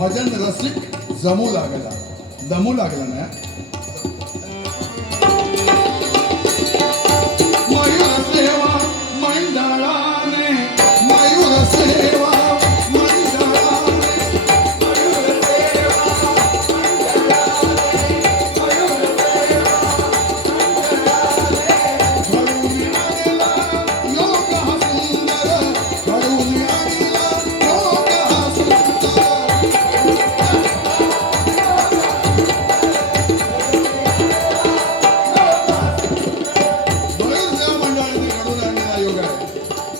भजन रसिक जमू लागला दमू लागला ना मयूर सेवा मंडळाने मयूर सेवा मंडळाने मयूर सेवा मंडळाने मयूर सेवा मंडळाने घडून आणला योग हा सुंदर घडून आणला योग हा सुंदर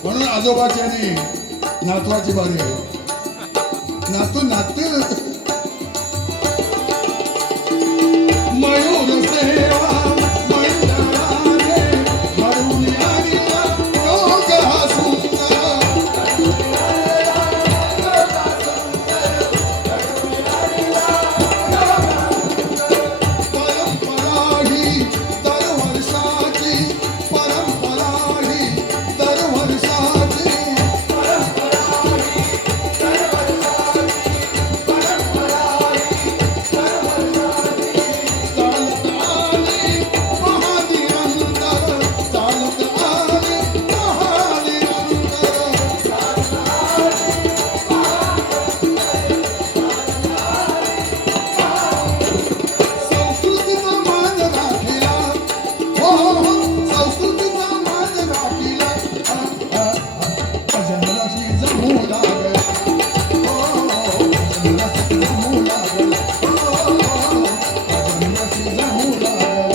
म्हणून आजोबाची आणि नातवाची बारी आहे नातू नातू मयूर सेवा मंडळाने घडून आणला योग हा सुंदर परंपरा ही दरवर्षाची परंपरा ही दरवर्षाची चालत आली महानिरंतर चालत आली महानिरंतर संस्कृतीचा मान राखिला हो हो संस्कृतीचा मान राखिला भजनरसी जमू लागला भजनरसी जमू लागला भजनरसी जमू लागला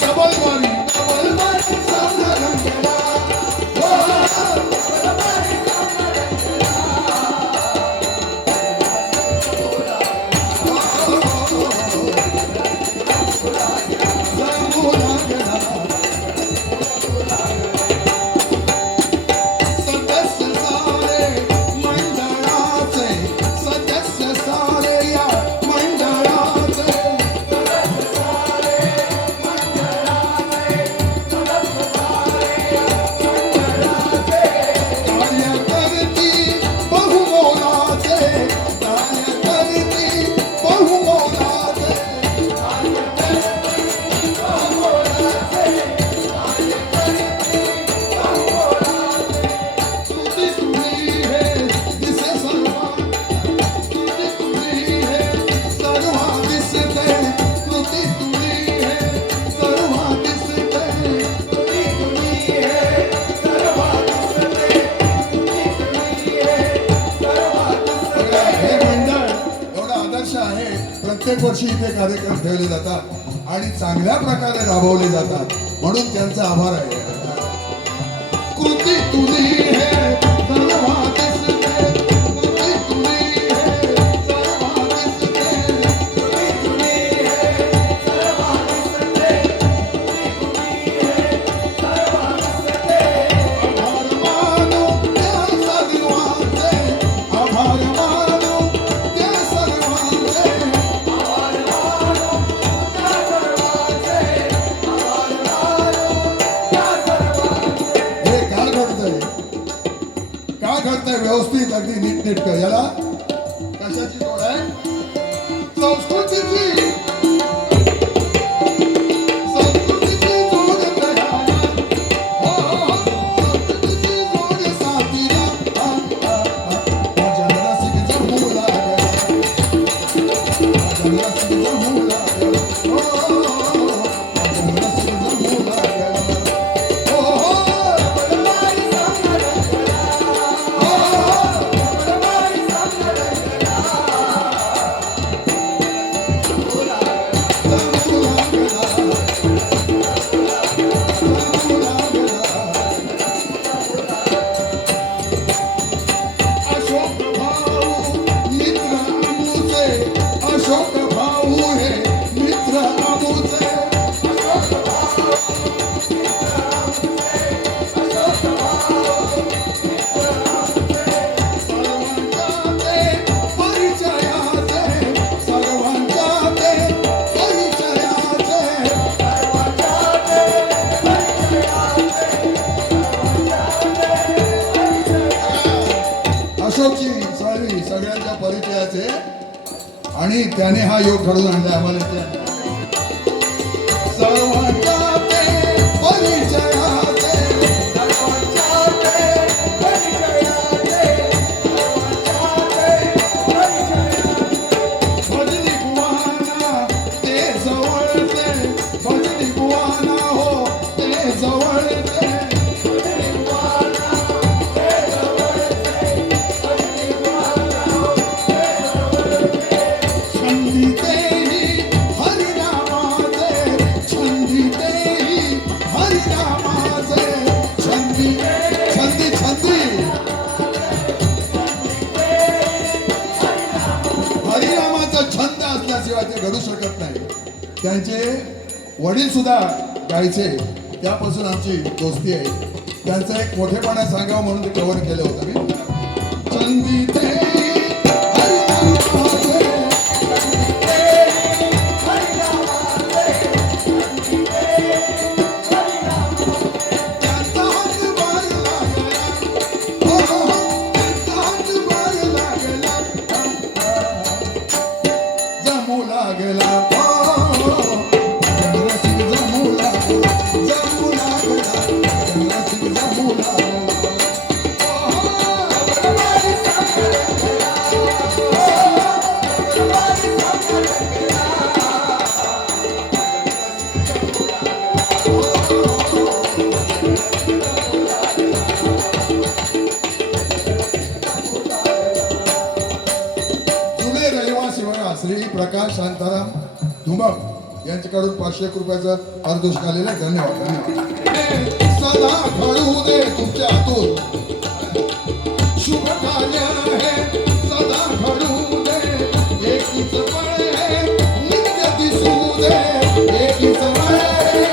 डबलवारी सामना रंगला जमू लागला सदस्य सारे मंडळाचे सदस्य सारे या मंडळाचे कार्यकर्ती बहुमोलाचे कार्यकर्ती बहुमोलाचे कृती तुम्ही हे दिसे सर्वा कृती तुम्ही हे सर्वा दिसते कृती तुम्ही हे सर्वा दिसते कृती तुम्ही हे सर्वा दिसते कृती तुम्ही हे सर्वा दिसते हे मंडळ एवढा आदर्श आहे प्रत्येक वर्षी इथे कार्यक्रम ठेवले जातात आणि चांगल्या प्रकारे राबवले जातात म्हणून त्यांचा आभार आहे कृती तुम्ही हे सर्वा दिसते कृती तुम्ही हे सर्वा दिसते कृती तुम्ही हे सर्वा दिसते कृती तुम्ही हे सर्वा दिसते आभार मानू त्या सर्वांचे आभार मानू त्या सर्वांचे आभार मानू त्या सर्वांचे आभार मानू त्या सर्वांचे हे काय घडतंय काय घडतंय व्यवस्थित अगदी नीटनेटकं याला कशाची जोड आहे संस्कृतीची संस्कृतीची जोड तयार हो हो संस्कृतीची जोड साथीला भजन रसिक जमू लागला भजन रसिक जमू लागला भजन रसिक जमू लागला हो हो बलवारी सामना रंगला हो हो बलवारी सामना रंगला सगळ्यांच्या परिचयाचे आणि त्याने हा योग घडवून आणला आम्हाला सर्वांच्या परिचयाचे भजनी बुवाना ते जवळचे भजनी बुवाना हो ते जवळचे छंदितेही हरिनामाचे छंदितेही हरिनामाचे छंदी छंदी छंदी हरिनामाचा छंद असल्याशिवाय ते घडू शकत नाही. त्यांचे वडील सुद्धा गायचे, त्यापासून आमची दोस्ती आहे. त्यांचा एक मोठेपणा सांगावं म्हणून ते कव्हर केलं होतं मी. छंदितेही हरिनामाचे त्यांचा हात बाळ लागला हो त्यांचा हात बाळ लागला जमू लागला हो चंद्रसिंग जमू लागला चंद्रसिंग जमू लागला जुने रहिवासी बघा श्री प्रकाश शांताराम धुमक यांच्याकडून 500 रुपयाचं पारितोषिक आलेलं आहे. धन्यवाद धन्यवाद. सदा घडू दे तुमच्या हातून शुभ कार्य आहे सदा घडू दे एकीच बळ आहे नित्य दिसू दे एकीच बळ आहे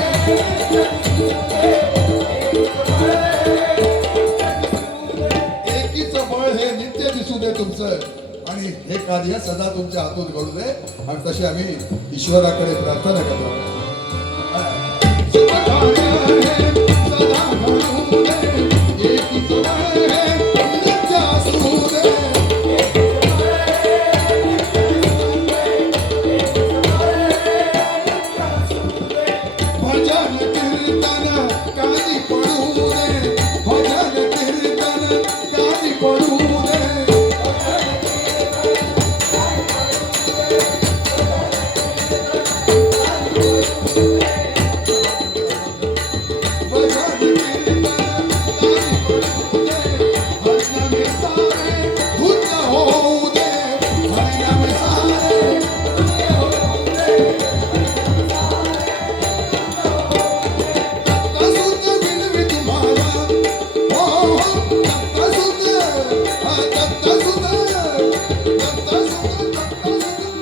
एकीच बळ हे नित्य दिसू दे तुमचं आणि हे कार्य सदा तुमच्या हातून घडू दे आणि तशी आम्ही ईश्वराकडे प्रार्थना करतो. शुभ कार्य आहे सदा घडू दे एकीच बळ आहे नित्य असू दे भजन कीर्तन कानी पडू दे भजन कीर्तन कानी पडू दे भजन कीर्तन कानी पडू दे हरिनामे सारे धुंद होऊ दे हरिनामे सारे दत्तसुत विनवी तुम्हाला हो दत्तसुत दत्तसुत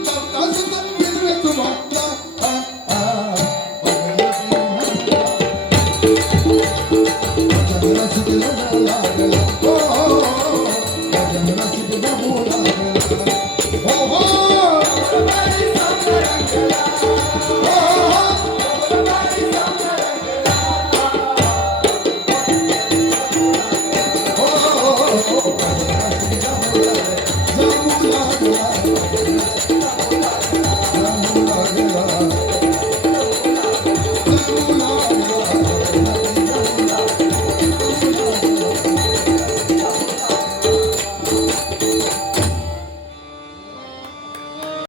दत्तसुत विनवी तुम्हाला भजन रसिक लागला हो भजन रसिक जमू लागला